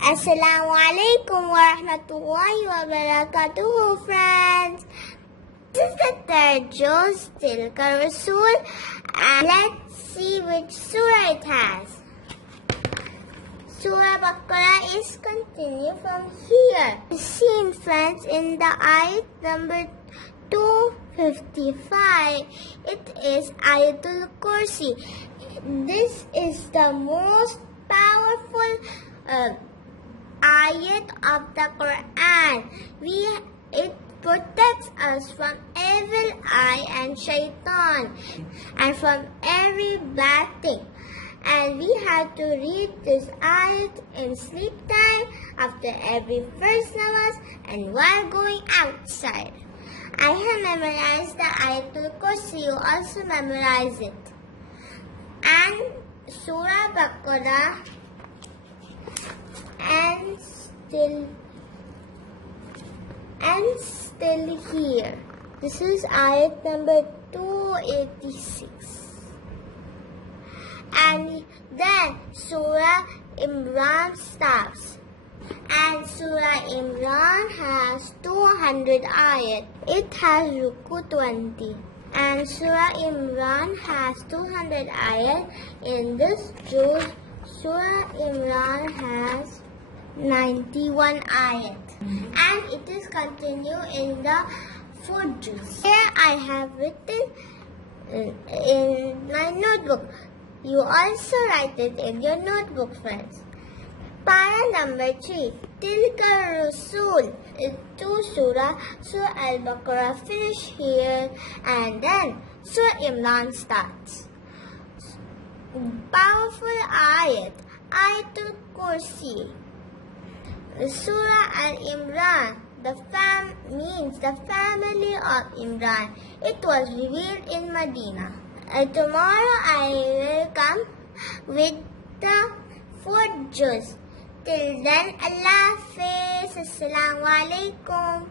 Assalamu alaikum wa rahmatullahi wa barakatuhu, friends. This is the third juz, Tilkal Rusul, and let's see which surah it has. Surah Baqarah is continued from here. Seen, friends, in the ayat number 255. It is Ayatul Kursi. This is the most powerful ayat of the Quran. It protects us from evil eye and shaitan and from every bad thing. And we have to read this ayat in sleep time, after every first namaz, and while going outside. I have memorized the Ayatul Kursi. You also memorize it. And Surah Baqarah and still here. This is ayat number 286. And then Surah Imran stops. And Surah Imran has 200 ayat. It has ruku 20. And Surah Imran has 200 ayat. In this juz, Surah Imran has 91 ayat. And it is continued in the fourth juz. Here I have written in my notebook. You also write it in your notebook, friends. Para number 3, Tilkal Rusul. Two surah. Surah Al-Baqarah finish here, and then Surah Imran starts. Powerful ayat, Ayatul Kursi. Surah Al-Imran means the family of Imran. It was revealed in Medina. Tomorrow I will come with the fourth juz. Till then, Allah Hafiz. Assalamu alaikum.